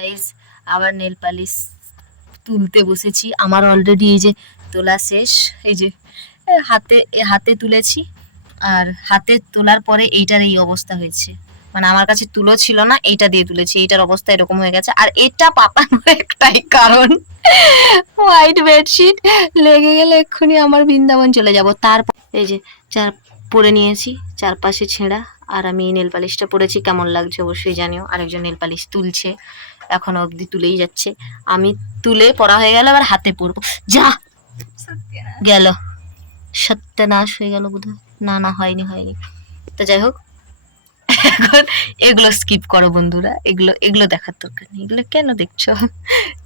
Guys আবার nail polish তুলতে বসেছি। আমার অলরেডি এই যে তোলা শেষ। এই যে হাতে তুলেছি, আর হাতে তোলার পরে এইটার এই অবস্থা হয়েছে। মানে আমার কাছে তুলো ছিল না, এইটা দিয়ে তুলেছি, এইটার অবস্থা এরকম হয়ে গেছে। আর এটা পাতানোর একটাই কারণ, হোয়াইট বেডশিট লেগে গেলে এক্ষুনি আমার বৃন্দাবন চলে যাব। তারপর এই যে পরে নিয়েছি, চারপাশে ছেঁড়া। আর আমি নেল পালিশটা পরেছি, কেমন লাগছে অবশ্যই জানিও। আরেকজন নেল পালিশ তুলছে, এখনো অবধি তুলেই যাচ্ছে। আমি তুলে পড়া হয়ে গেল, এবার হাতে পরবো। যা গেল, সত্যনাশ হয়ে গেল বোধহয়। না না, হয়নি। তো যাই হোক, এখন এগুলো স্কিপ করো বন্ধুরা, এগুলো দেখার দরকার নেই, এগুলো কেন দেখছো?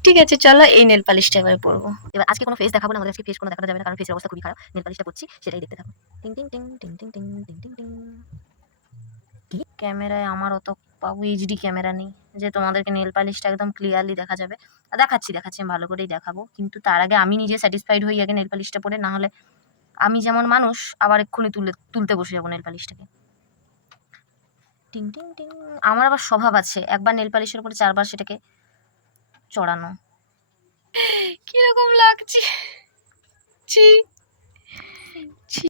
ঠিক আছে, চলো এই নেল পালিশটা এবার পরবো। এবার আজকে কোনো ফেস দেখাবো না, আমাদের আজকে ফেস কোনো দেখানো যাবে না, কারণ ফেসের অবস্থা খুবই খারাপ। নেল পালিশটা করছি, সেটাই দেখতে থাকো। টিং টিং টিং টিং টিং টিং টিং টিং টিং। ক্যামেরায় আমার অত বাবু এইচডি ক্যামেরা নেই যে তোমাদেরকে নেল পালিশটা একদম ক্লিয়ারলি দেখা যাবে। দেখাচ্ছি আমি ভালো করেই দেখাবো, কিন্তু তার আগে আমি নিজে স্যাটিসফাইড হই আগে নেল পালিশটা পরে, না হলে আমি যেমন মানুষ আবার এক্ষুনি তুলতে বসে যাবো নেল পালিশটাকে। টিং টিং টিং। আমার আবার স্বভাব আছে একবার নেল পালিশের উপরে 4 বার সেটাকে চড়ানো। কিরকম লাগছে, ছি ছি।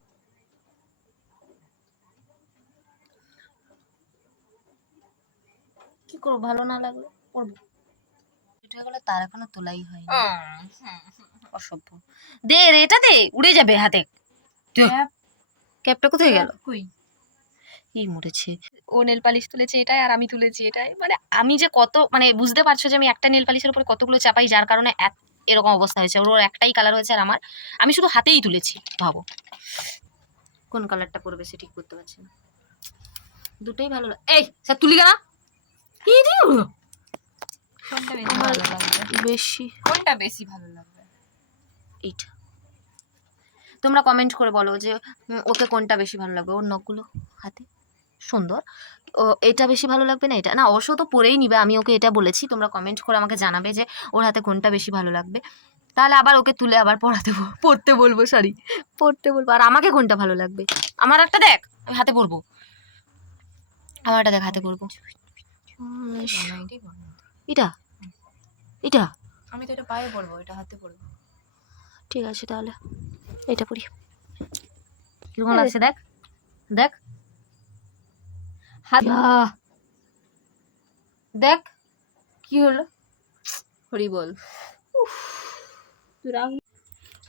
কি করবো, ভালো না লাগলে পড়বো। এটা হয়ে গেলে তার এখনো তোলাই হয়নি। অসভ্য। দে রে, এটা দে, উড়ে যাবে হাতে। ক্যাপটা কোথায় গেল? কই এই মরেছে। ও নেল পালিশ তুলেছে এটাই, আর আমি তুলেছি এটাই। মানে আমি যে কত, মানে বুঝতে পারছো যে আমি একটা নেল পালিশের উপরে কতগুলো চাপাই, যার কারণে এরকম অবস্থা হয়েছে। ওর একটাই কালার হয়েছে আর আমি শুধু হাতেই তুলেছি। ভাবো কোন কালারটা পরবে সে ঠিক করতে পারছি না। দুটোই ভালো এই স্যার তুলি না। কোনটা বেশি ভালো লাগবে এইটা। তোমরা কমেন্ট করে বলো যে ওকে কোনটা বেশি ভালো লাগবে। ওর নখগুলো হাতে সুন্দর, ও এটা বেশি ভালো লাগবে না এটা, না অবশ্য তো পরেই নিবে, আমি ওকে এটা বলেছি। তোমরা কমেন্ট করে আমাকে জানাবে যে ওর হাতে কোনটা বেশি ভালো লাগবে, তাহলে আবার ওকে তুলে আবার পড়তে বলবো। আর আমাকে কোনটা ভালো লাগবে। আমার একটা দেখ, আমি হাতে পরবো। আমার একটা দেখ, হাতে পরবো। এটা এটা আমি তো এটা পায়ে পরবো, এটা হাতে পরবো। ঠিক আছে তাহলে এটা পরি। কিরকম লাগছে দেখ দেখ দেখ কি হলো, হরি বল।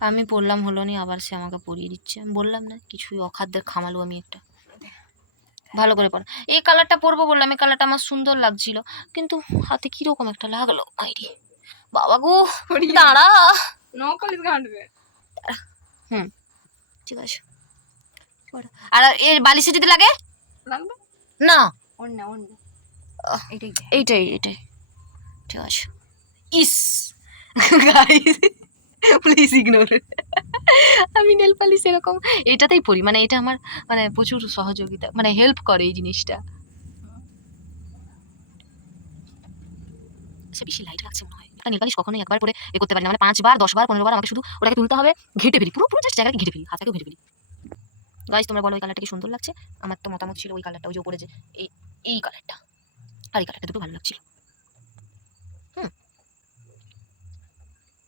আমি পড়লাম হলো নি, আবার সে আমাকে পরিয়ে দিচ্ছে। আমি বললাম না কিছুই অখাদ্যের খামালো আমি একটা। ভালো করে পড়। এই কালারটা পরবো বললাম, এই কালারটা আমার সুন্দর লাগছিল, কিন্তু হাতে কিরকম একটা লাগলো। আইরি বাবা গো, দাঁড়া। হুম ঠিক আছে। আর এর বালিশে যদি লাগে না, এইটাই ঠিক আছে। ইস গাইস প্লিজ ইগনোর। আমি নেল পালিশ এরকম এটাতেই পরি, মানে এটা আমার মানে প্রচুর সহযোগিতা, মানে হেল্প করে এই জিনিসটা। সে বেশি লাইট রাখছে মনে হয়। নেল পালিশ কখনোই একবার পরে এ করতে পারি না, মানে 5 বার 10 বার 15 বার আমাকে শুধু ওটাকে তুলতে হবে, ঘেটে ফেলি পুরো জাস্ট জায়গাটাকে ঘেটে ফেলি, হাতটাকেও ঘেটে ফেলি। গাইস তোমরা বলো ওই কালারটা কি সুন্দর লাগছে। আমার তো মতামত ছিল ওই কালারটা, ওই যে উপরে যে এই কালারটা আর এই কালারটা দুটো ভালো লাগছিল।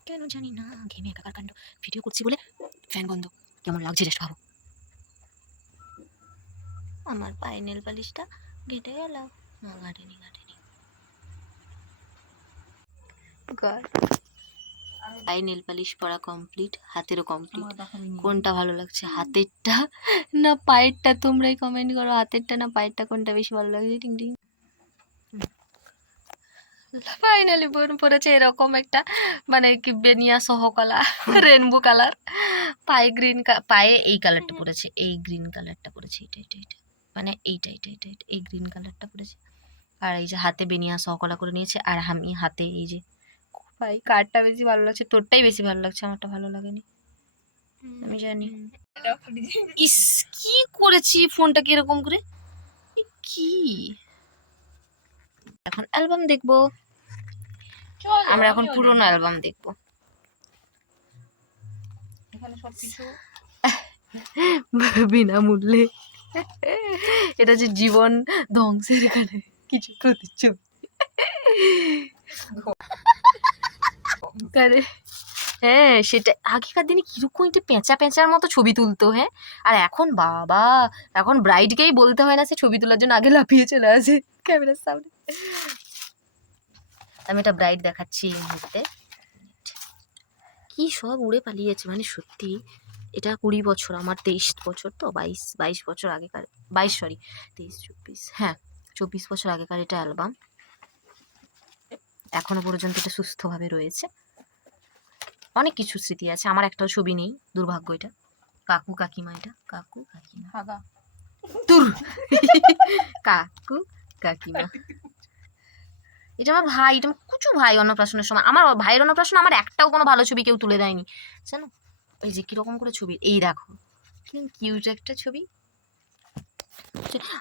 কেন জানি না ঘেমে একাকার কাণ্ড। ভিডিও করছি বলে ফ্যান বন্ধ, কেমন লাগছে জাস্ট ভাবো। আমার পায়ে নেল পালিশটা ঘেটে গেল না, ঘাটেনি পায়ে নেল পালিশ পরা কমপ্লিট, হাতেরও কমপ্লিট। কোনটা ভালো লাগছে, হাতেরটা না পায়েরটা? তোমরাই কমেন্ট করো, হাতেরটা না পায়েরটা, কোনটা বেশি ভালো লাগছে। টিং টিং। ফাইনালি বোন পড়েছে এরকম একটা, মানে কি বেনিয়া সহকলা রেনবো কালার। পায়ে গ্রিন, পায়ে এই কালারটা পড়েছে, এই গ্রিন কালারটা পড়েছে, এটা মানে এইটা এই গ্রিন কালারটা পড়েছে। আর এই যে হাতে বেনিয়া সহকলা করে নিয়েছে, আর আমি হাতে এই যে। ভাই কারটা বেশি ভালো লাগছে? তোরটাই বেশি ভালো লাগছে, আমারটা ভালো লাগেনি আমি জানি। ইস কি করেছি ফোনটা কি এরকম করে, কি। এখন অ্যালবাম দেখবো আমরা, এখন পুরোনো অ্যালবাম দেখবো। এখানে সবকিছু বিনামূল্যে, এটা যে জীবন ধ্বংসের এখানে কিছু প্রতিচ্ছবি। আরে হ্যাঁ, সেটা আগেকার দিনে কিরকম একটা পেঁচা পেঁচার মতো ছবি তুলতো, হ্যাঁ। আর এখন বাবা, এখন ব্রাইডকেই বলতে হয় না, সে ছবি তোলার জন্য আগে লাফিয়ে চলে আসে ক্যামেরার সামনে। আমি একটা ব্রাইড দেখাচ্ছি এই মুহূর্তে, কি সব উড়ে পালিয়েছে মানে সত্যি। এটা 20 বছর, আমার 23 বছর, তো 22 বছর আগেকার, 22 সরি 23 24, হ্যাঁ 24 বছর আগেকার এটা অ্যালবাম। এখনো পর্যন্ত এটা সুস্থভাবে রয়েছে। অনেক কিছু স্মৃতি আছে, আমার একটাও ছবি নেই, দুর্ভাগ্য এটা। কাকু কাকিমা, এটা কাকু কাকিমা, তুর কাকু কাকিমা। এটা আমার ভাই, এটা আমার কুচু ভাই, অন্নপ্রাশনের সময় আমার ভাইয়ের অন্নপ্রাশন আমার একটাও কোনো ভালো ছবি কেউ তুলে দেয়নি জানো। এই যে কিরকম করে ছবি, এই দেখো কি কিউট একটা ছবি।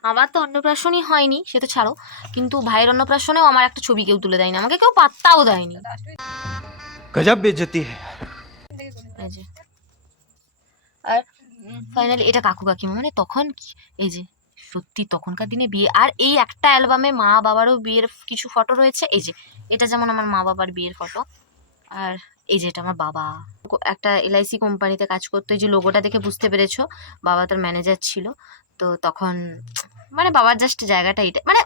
আমার তো অন্নপ্রাশনই হয়নি, সে তো ছাড়ো, কিন্তু ভাইয়ের অন্নপ্রাশনেও আমার একটা ছবি কেউ তুলে দেয়নি, আমাকে কেউ পাত্তাও দেয়নি। गजब बेइज्जती है। এই যে আর ফাইনালি এটা কাকু কাকিমা, মানে তখন এই যে সত্যি তখনকার দিনে বিয়ে। আর এই একটা অ্যালবামে মা বাবারও বিয়ের কিছু ফটো রয়েছে, এই যে এটা যেমন আমার মা বাবার বিয়ের ফটো। আর এই যে এটা আমার বাবা, একটা LIC কোম্পানিতে কাজ করতো, এই যে লোগোটা দেখে বুঝতে পেরেছো, বাবা তার ম্যানেজার ছিল। তো তখন মানে বাবার জাস্ট জায়গাটা এটা, মানে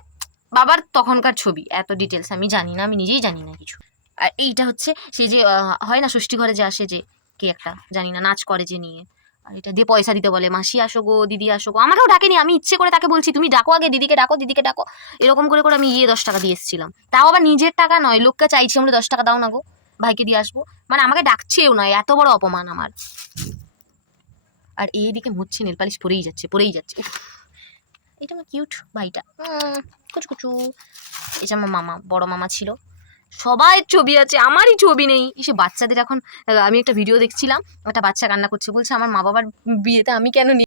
বাবার তখনকার ছবি, এত ডিটেলস আমি জানি না, আমি নিজেই জানি না কিছু। আর এইটা হচ্ছে সেই যে হয় না ষষ্ঠী ঘরে যে আসে, যে কে একটা জানি না নাচ করে যে নিয়ে, আর এটা দিয়ে পয়সা দিতে বলে, মাসি আসো গো, দিদি আসো গো। আমাকেও ডাকেনি, আমি ইচ্ছে করে তাকে বলছি তুমি ডাকো আগে, দিদিকে ডাকো, দিদিকে ডাকো, এরকম করে করে আমি 10 টাকা দিয়ে এসেছিলাম, তাও আবার নিজের টাকা নয়, লোককে চাইছি আমরা 10 টাকা দাও না গো, ভাইকে দিয়ে আসবো, মানে আমাকে ডাকছেও নয়, এত বড় অপমান আমার। আর এইদিকে মুচ্ছি নেল পালিশ পরেই যাচ্ছে পরেই যাচ্ছে। উফ, এটা আমার কিউট ভাইটা, কুচু কুচু। এটা আমার মামা, বড় মামা ছিল, সবাই ছবি আছে, আমারই ছবি নেই। এসে বাচ্চাদের এখন আমি একটা ভিডিও দেখছিলাম, একটা বাচ্চা কান্না করছে, বলছে আমার মা বাবার বিয়েতে আমি কেন